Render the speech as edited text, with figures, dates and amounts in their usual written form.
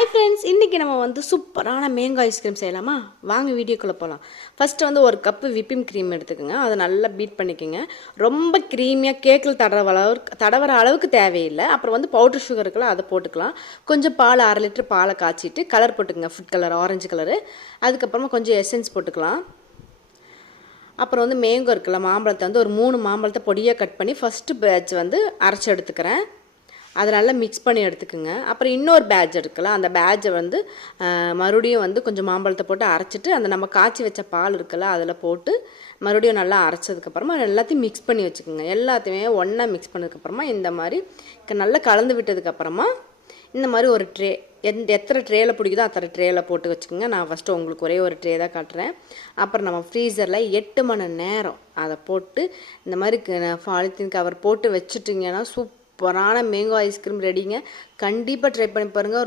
Hi friends, இன்றைக்கி நம்ம வந்து சூப்பரான மேங்கோ ஐஸ்கிரீம் செய்யலாமா? வாங்க வீடியோக்குள்ளே போகலாம். ஃபஸ்ட்டு வந்து ஒரு கப்பு விப்பிங் க்ரீம் எடுத்துக்கோங்க. அதை நல்லா பீட் பண்ணிக்கோங்க. ரொம்ப க்ரீமியாக கேக்கில் தடவர அளவுக்கு தேவையில்லை. அப்புறம் வந்து பவுட்ரு சுகர் இருக்குல்ல, அதை போட்டுக்கலாம். கொஞ்சம் பால் 1/2 லிட்டர் பாலை காய்ச்சிட்டு கலர் போட்டுக்கோங்க, ஃபுட் கலர் ஆரஞ்சு கலரு. அதுக்கப்புறமா கொஞ்சம் எசன்ஸ் போட்டுக்கலாம். அப்புறம் வந்து மேங்கோ இருக்குல்ல, மாம்பழத்தை வந்து ஒரு 3 மாம்பழத்தை பொடியாக கட் பண்ணி ஃபஸ்ட்டு பேட்ச் வந்து அரைச்சி எடுத்துக்கிறேன். அதை நல்லா மிக்ஸ் பண்ணி எடுத்துக்கோங்க. அப்புறம் இன்னொரு பேட்ச் இருக்குல்ல, அந்த பேட்சை வந்து மறுபடியும் வந்து கொஞ்சம் மாம்பழத்தை போட்டு அரைச்சிட்டு அந்த நம்ம காய்ச்சி வச்ச பால் இருக்குல்ல அதில் போட்டு மறுபடியும் நல்லா அரைச்சதுக்கப்புறமா எல்லாத்தையும் மிக்ஸ் பண்ணி வச்சுக்கோங்க. எல்லாத்தையுமே ஒன்றா மிக்ஸ் பண்ணதுக்கப்புறமா இந்த மாதிரி நல்லா கலந்து விட்டதுக்கப்புறமா இந்த மாதிரி ஒரு ட்ரே எத்தனை ட்ரேயில் பிடிக்குதோ அத்தனை ட்ரேயில் போட்டு வச்சுக்கோங்க. நான் ஃபஸ்ட்டு உங்களுக்கு ஒரே ஒரு ட்ரே தான் காட்டுறேன். அப்புறம் நம்ம ஃப்ரீசரில் 8 மணி நேரம் அதை போட்டு இந்த மாதிரி பாலித்தீன் கவர் போட்டு வச்சுட்டிங்கன்னா சூப்பரான மேங்கோ ஐஸ்கிரீம் ரெடிங்க. கண்டிப்பாக ட்ரை பண்ணி பாருங்கள்.